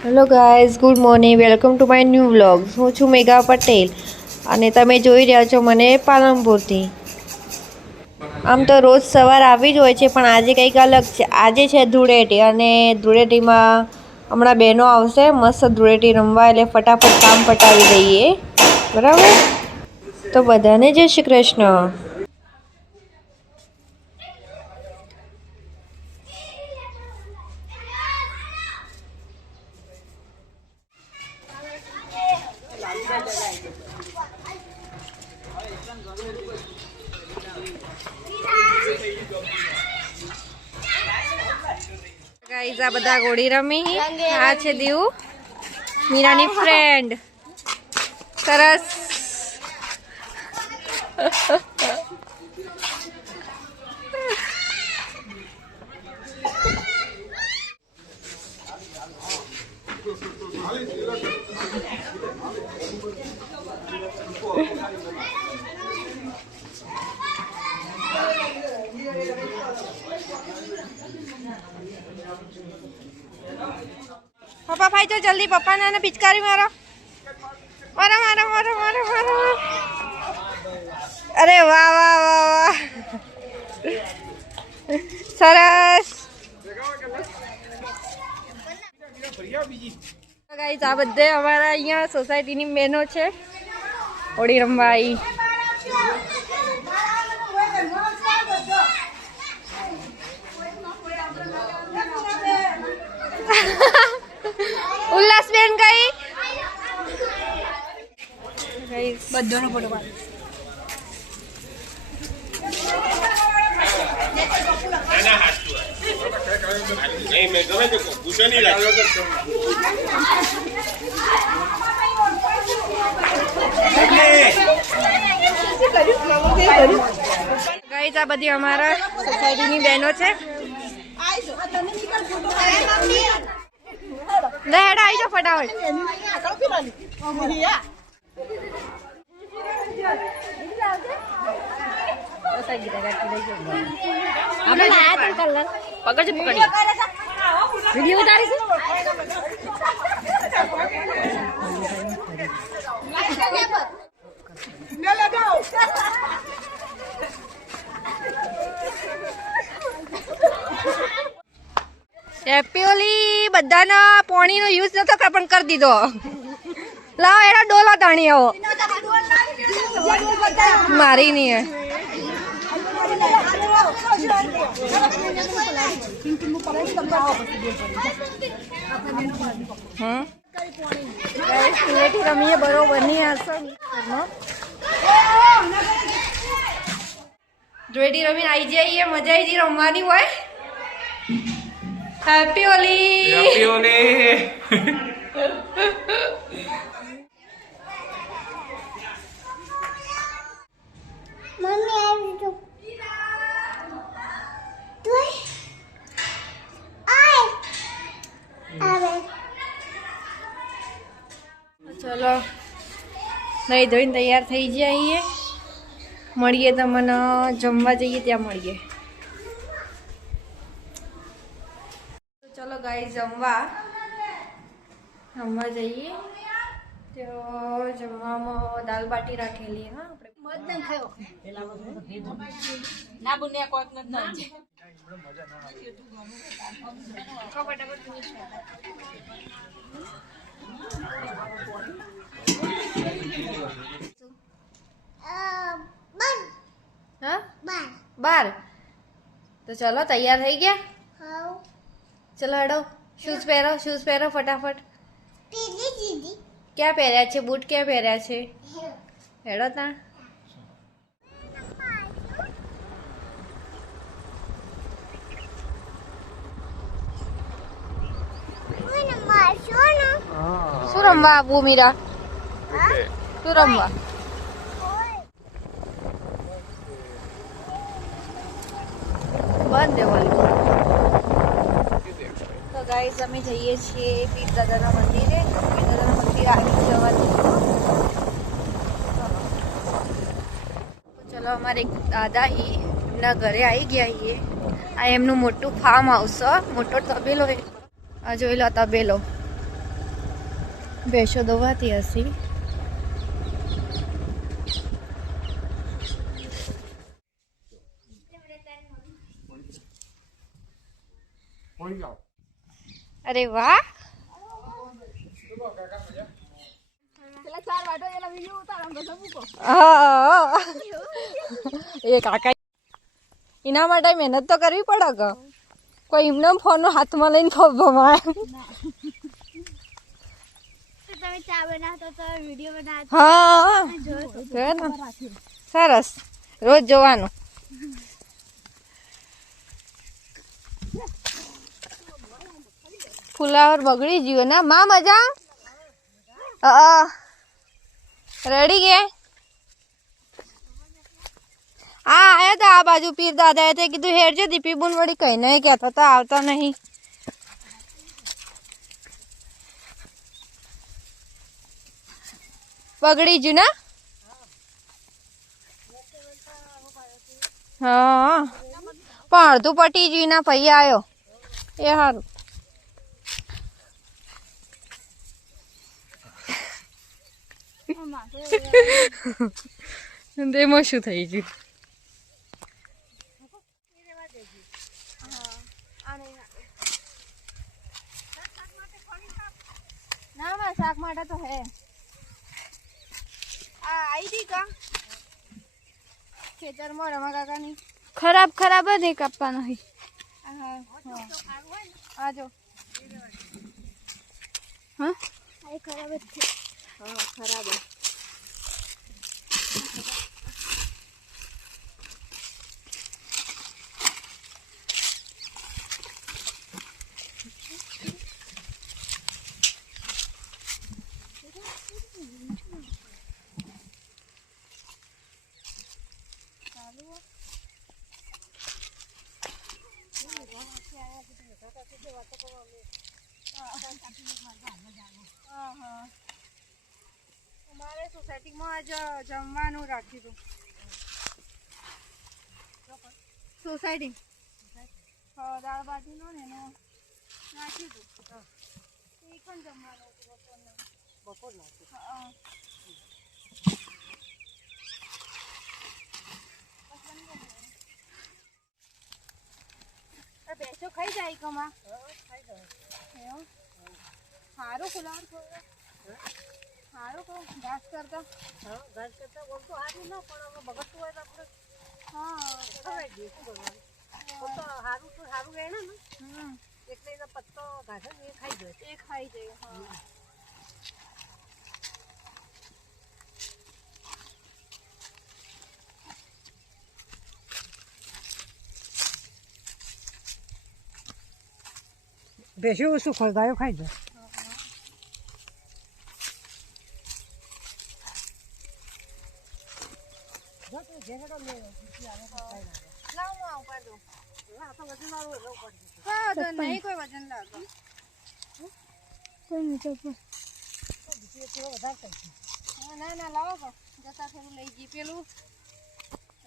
Hello guys, good morning. Welcome to my new vlog. હું છું મેઘા પટેલ અને તમે જોઈ રહ્યા છો મને પાલનપુરથી. આમ તો રોજ સવાર આવી જ હોય છે, પણ આજે કંઈક અલગ છે. આજે છે ધૂળેટી અને ધૂળેટીમાં હમણાં બહેનો આવશે મસ્ત ધૂળેટી રમવા, એટલે ફટાફટ કામ પટાવી દઈએ, બરાબર? તો બધાને જય શ્રી કૃષ્ણ. ગાઈઝ, આ બધા ઘોડી રમી. આ છે દીવ, મીરાની ફ્રેન્ડ. સરસ. પપ્પા ભાઈ તો જલ્દી પપ્પાને પિચકારી મારો. મારો મારો મારો મારો મારો. અરે વાહ વાહ વાહ વાહ, સરસ. ગાઈસ, આ બધે અમારા અહીંયા સોસાયટીની બહેનો છે હોળી રમવા આવી. ઉલ્લાસબેન ગઈ. બધાનો ફોટો પાડ. ગાઈસ, આ બધી અમારા સોસાયટીની બહેનો છે. લે હેડ આવી જાઓ ફટાફટ. વિડીયો ઉતારીશું. હેપી હોલી. બધાના પાણીનો યુઝ નતો પણ કરી દીધો. લાવો એના ડોલા તાણી આવો. મારી નહીં રમીએ બરોબર નહીં. ધૂળેટી રમીને આવી જઈએ, મજા આવી જઈ રમવાની હોય. હેપી હોલી. હેપી હોલી. ચલો, નહીં ધોઈને તૈયાર થઈ જઈએ. મળીએ તમને જમવા જઈએ ત્યાં મળીએ. ચલો ગાઈસ, જમવા જઈએ. તો જમવામાં દાલ બાટી રાખેલી. હા, બાર. તો ચલો, તૈયાર થઈ ગયા. ચલો હેડો. શૂઝ પહેરો ફટાફટ. ક્યાં પહેર્યા છે બૂટ? ક્યાં પહેર્યા છે? હેડો તા. શું રમવા આપવું મીરા? શું રમવા? બંધ દેવાનું. તો ગાઈસ, અમે જઈએ છીએ પીર દાદાના મંદિરે. પીર દાદાના મંદિર આવી જવાનું. ચલો, અમારે એક દાદા એમના ઘરે આવી ગયા છીએ. આ એમનું મોટું ફાર્મ હાઉસ, મોટો તબેલો. આ જોઈ લો તબેલો. ભેંસો દોવાતી હશે. અરે વાહ, એ કાકા એના માટે મહેનત તો કરવી પડે કે કોઈ એમને ફોન હાથમાં લઈને થોભો મારે. હા સરસ, રોજ જોવાનું. ફુલાવર બગડી ગયું ને માં? મજા રેડી કે આયા તા આ બાજુ પીર દાદા એ કીધું હેડજો દીપી બુન વળી કઈ નહીં કહેતા તો આવતા નહીં. બગડી ગયું ને? હા પણ અડધું પટી ગયું ના પછી આવ્યો એ સારું. એમાં શું થઈ ગયું? ના શાક માટે તો હે आई थी का खेतर में रमा काका नहीं खराब खराब है देख अपना नहीं आ जाओ हाँ आई खराब है हाँ खराब है અમારે સોસાયટીમાં આજ જમવાનું રાખ્યું હતું. સોસાયટી દાળ બાટીનો ને એનો રાખ્યું હતું. એ પણ જમવાનું બપોરના ભેંસો ખાઈ જાય કમા સારું ફુલાવર સારું કહું ઘાસ કરતા ઘાસ કરતા ઓમ તો સારું ના પણ હવે બગડતું હોય તો આપણે હા ખવાઈ દઈએ શું કરવાનું તો સારું તો સારું એને ને એટલે એનો પત્તો ઘાસ એ ખાઈ જાય હા ભેંસો શું ગાયો ખાઈ જાય. નહીં કોઈ વજન લાગતો ના ના લાવો જતા થોડું લઈ જઈએ પેલું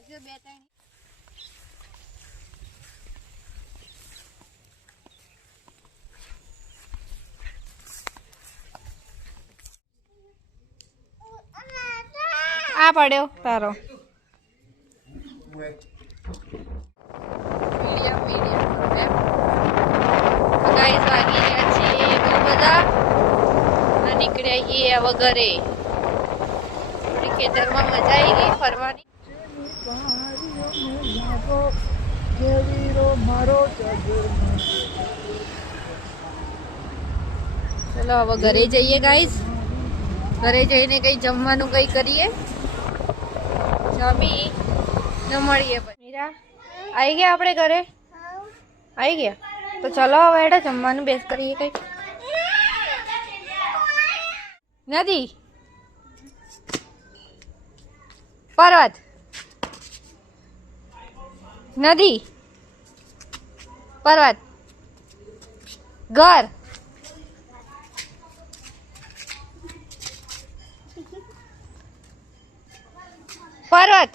હજુ 2-3 આ પડ્યો તારો ગાઈસ વાગી રહ્યા છે બહુ બધા નીકળ્યા છીએ હવે ઘરે. થોડી ખેતરમાં મજા આવી ગઈ ફરવાની. ચલો હવે ઘરે જઈએ ગાઈસ. ઘરે જઈને કઈ જમવાનું કઈ કરીએ, જમી ન મળીએ. મીરા આવી ગયા આપણે ઘરે? આવી ગયા તો ચલો હવે એડા જમવાનું બેસ કરીએ. કઈ નદી પર્વત નદી પર્વત ઘર પર્વત